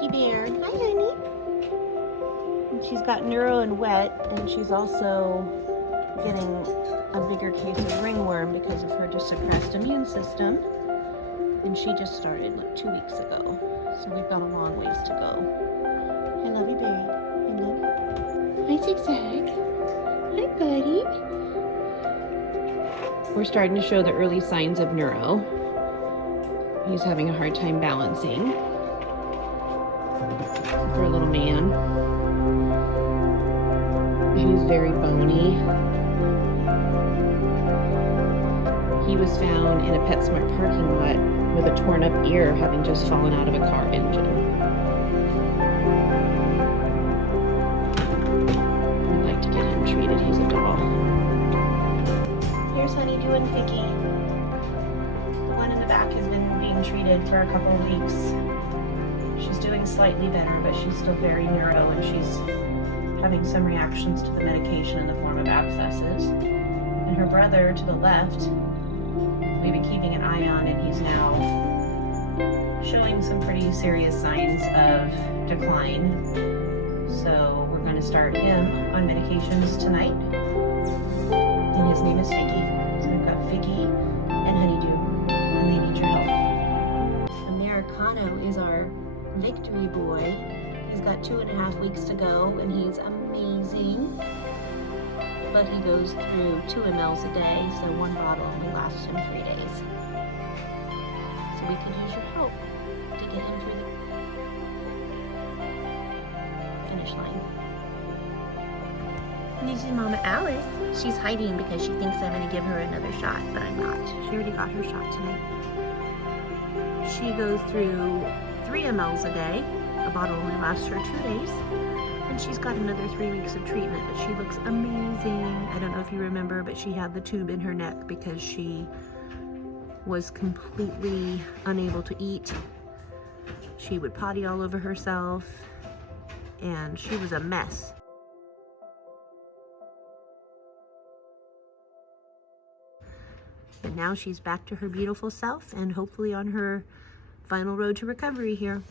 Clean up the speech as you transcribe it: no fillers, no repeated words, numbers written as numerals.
Ficky Bear. Hi, honey. And she's got neuro and wet, and she's also getting a bigger case of ringworm because of her just suppressed immune system. And she just started like 2 weeks ago. So we've got a long ways to go. I love you, babe. I love you. Hi, Zigzag. Hi, buddy. We're starting to show the early signs of neuro. He's having a hard time balancing. For a little man. He's very bony. He was found in a PetSmart parking lot with a torn up ear, having just fallen out of a car engine. I'd like to get him treated. He's a doll. Here's Honeydew and Ficky. The one in the back has been being treated for a couple of weeks. She's doing slightly better, but she's still very neuro, and she's having some reactions to the medication in the form of abscesses. And her brother to the left, we've been keeping an eye on, and he's now showing some pretty serious signs of decline. So we're going to start him on medications tonight. And his name is Ficky. So we've got Ficky and Honeydew, and they need your help. Americano is our victory boy. He's got 2.5 weeks to go, and he's amazing. But he goes through 2 mLs a day, so 1 bottle only lasts him 3 days. So we could use your help to get him through the finish line. This is Mama Alice. She's hiding because she thinks I'm going to give her another shot, but I'm not. She already got her shot tonight. She goes through 3 mLs a day. A bottle only lasts her 2 days. And she's got another 3 weeks of treatment, but she looks amazing. I don't know if you remember, but she had the tube in her neck because she was completely unable to eat. She would potty all over herself, and she was a mess. And now she's back to her beautiful self and hopefully on her final road to recovery here.